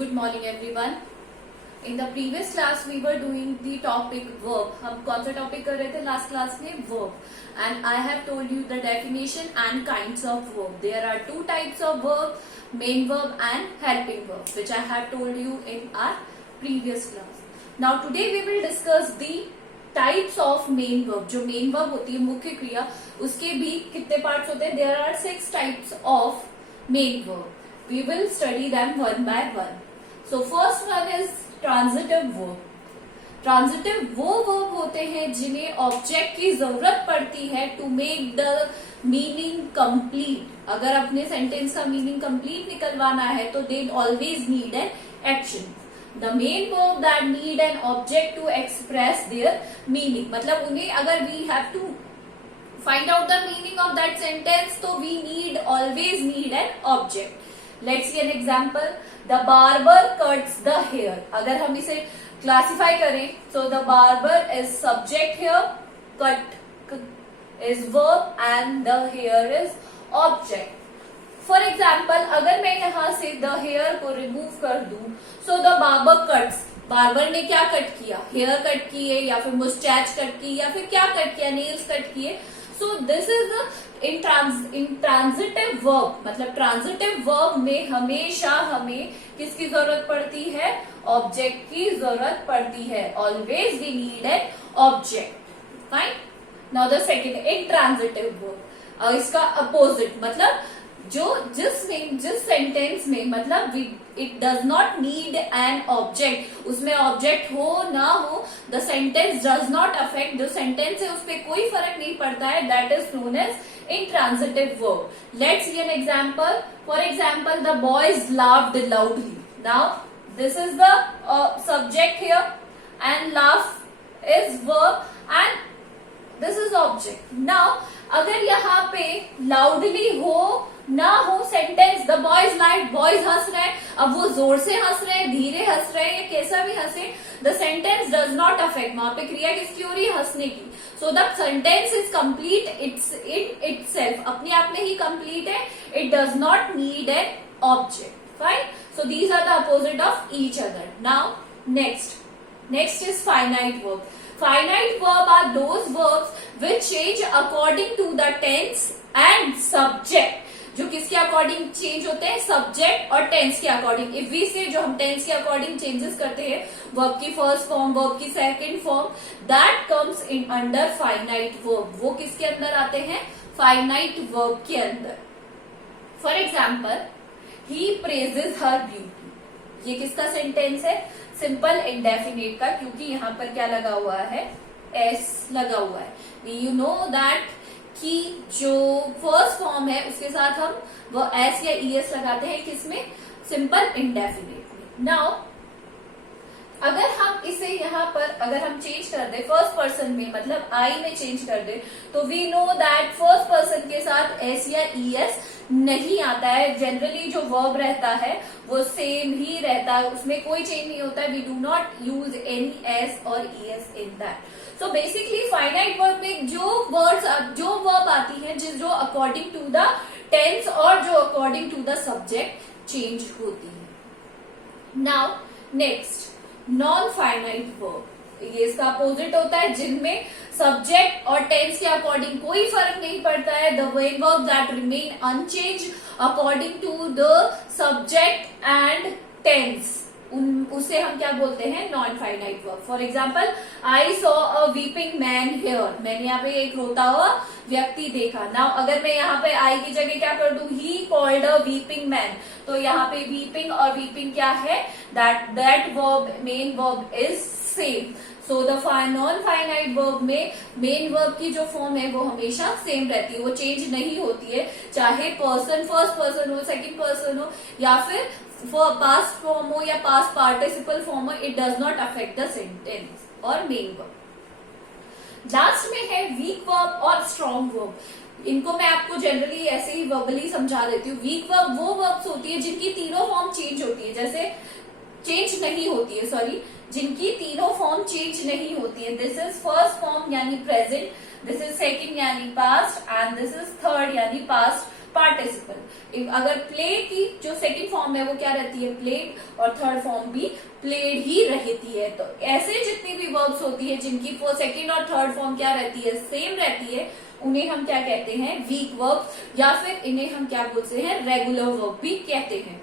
Good morning everyone. In the previous class we were doing the topic verb. हम कौन सा topic कर रहे थे लास्ट क्लास में? verb. And I have told you the definition and kinds of verb. There are two types of verb, main verb and helping verb, which I have told you in our previous class. Now today we will discuss the types of main verb. जो main verb होती है मुख्य क्रिया, उसके भी कितने parts होते हैं? There are 6 types of main verb. We will study them one by one. So first one is transitive verb. Transitive वो वर्ब होते हैं जिन्हें ऑब्जेक्ट की जरूरत पड़ती है to make the meaning complete. अगर अपने सेंटेंस का मीनिंग कंप्लीट निकलवाना है तो they always need an action. The main verb that need an object to express their meaning. मतलब उन्हें अगर we have to find out the meaning of that sentence तो we need always need an object. Let's see an example. The barber cuts the hair. अगर हम इसे classify करें so the barber is subject here, cut is verb and the hair is object. For example, अगर मैं यहाँ से the hair को remove कर दूं so the barber cuts. Barber ने क्या कट किया? हेयर कट किए या फिर मुस्टैच कट की या फिर क्या कट किया? नेल्स कट किए. So this is in transitive verb. मतलब ट्रांजिटिव वर्ब में हमेशा हमें किसकी जरूरत पड़ती है? ऑब्जेक्ट की जरूरत पड़ती है. Always we need an object. Fine. Now the second intransitive verb. इसका अपोजिट मतलब जिस सेंटेंस में मतलब it does not need an object, उसमें ऑब्जेक्ट हो ना हो, the sentence does not affect, जो सेंटेंस है उस पर कोई फर्क नहीं पड़ता है, that is known as intransitive verb. Let's see an example. For example, the boys laughed loudly. Now this is the subject here and laugh is verb and this is object. Now अगर यहाँ पे loudly हो ना हो sentence, the boys like, boys हंस रहे हैं, अब वो जोर से हंस रहे हैं, धीरे हंस रहे हैं या कैसा भी हंसे, the sentence does not affect. वहां पे क्रिया किसकी हो रही है? हंसने की. So the sentence is complete itself. अपने आप में ही कंप्लीट है. It does not need an object. Fine. So these are the opposite of each other. Now next is finite verb. Finite verb are those verbs which change according to the tense and subject. जो किसके according change होते हैं? Subject और tense के according. If we से जो हम tense के अकॉर्डिंग चेंजेस करते हैं, वर्ब की फर्स्ट फॉर्म, वर्ब की second form, that comes in under finite verb. वो किसके अंदर आते हैं? फाइनाइट वर्ब के अंदर. For example, he praises her beauty. ये किसका सेंटेंस है? सिंपल इंडेफिनेट का, क्योंकि यहाँ पर क्या लगा हुआ है? एस लगा हुआ है. यू नो दैट कि जो फर्स्ट फॉर्म है उसके साथ हम वो एस या ईएस लगाते हैं. किसमें? सिंपल इंडेफिनेट में. नाउ अगर हम इसे यहाँ पर अगर हम चेंज कर दे फर्स्ट पर्सन में, मतलब आई में चेंज कर दे, तो we know that first person के साथ एस या ईएस नहीं आता है. जनरली जो वर्ब रहता है वो सेम ही रहता है, उसमें कोई चेंज नहीं होता है. We do not use any S और ES in that. So basically finite verb में जो वर्ब आती है जो अकॉर्डिंग टू द टेंस और जो according to the subject change होती है. Now next non finite verb. ये इसका अपोजिट होता है जिनमें सब्जेक्ट और टेंस के अकॉर्डिंग कोई फर्क नहीं पड़ता है. The main verb that remain unchange according to the subject and tense, उसे हम क्या बोलते हैं? Non finite verb. For example, I saw a weeping man here. मैंने यहाँ पे एक रोता हुआ व्यक्ति देखा. नाउ अगर मैं यहाँ पे आई की जगह क्या कर दूं? He called a weeping man. तो यहाँ पे वीपिंग और वीपिंग क्या है? That verb main verb is same. So the non finite verb में मेन वर्ब की जो फॉर्म है वो हमेशा सेम रहती है, वो चेंज नहीं होती है. चाहे पर्सन फर्स्ट पर्सन हो, सेकंड पर्सन हो या फिर पास्ट फॉर्म हो या पास्ट पार्टिसिपल फॉर्म हो, it does not affect the sentence और मेन वर्ब. लास्ट में है वीक वर्ब और स्ट्रॉन्ग वर्ब. इनको मैं आपको जनरली ऐसे ही वर्बली समझा देती हूँ. वीक वर्ब वो वर्ब्स होती है जिनकी तीनों फॉर्म चेंज होती है, जैसे चेंज नहीं होती है, सॉरी, जिनकी तीनों फॉर्म चेंज नहीं होती है. दिस इज फर्स्ट फॉर्म यानी प्रेजेंट, दिस इज सेकंड यानी past and this is third यानी पास्ट पार्टिसिपल। अगर प्ले की जो सेकंड फॉर्म है वो क्या रहती है, प्लेड, और थर्ड फॉर्म भी प्लेड ही रहती है। तो ऐसे जितनी भी वर्ब्स होती है जिनकी सेकंड और थर्ड फॉर्म क्या रहती है, सेम रहती है, उन्हें हम क्या कहते हैं, वीक वर्ब्स, या फिर इन्हें हम क्या बोलते हैं, रेगुलर वर्ब भी कहते हैं।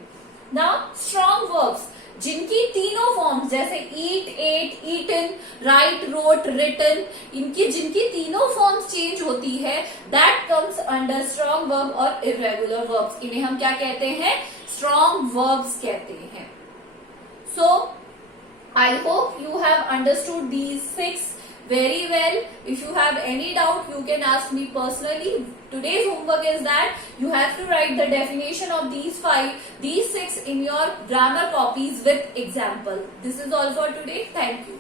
नाउ स्ट्रॉन्ग वर्ब्स जिनकी तीनों फॉर्म्स जैसे eat, ate, eaten, write, wrote, written, इनकी जिनकी तीनों फॉर्म्स चेंज होती है, that comes under strong verb और इरेगुलर वर्ब्स। इन्हें हम क्या कहते हैं, स्ट्रॉन्ग वर्ब्स कहते हैं। So I hope you have understood these 6 very well. If you have any doubt, you can ask me personally. Today's homework is that you have to write the definition of these 6 in your grammar copies with example. This is all for today. Thank you.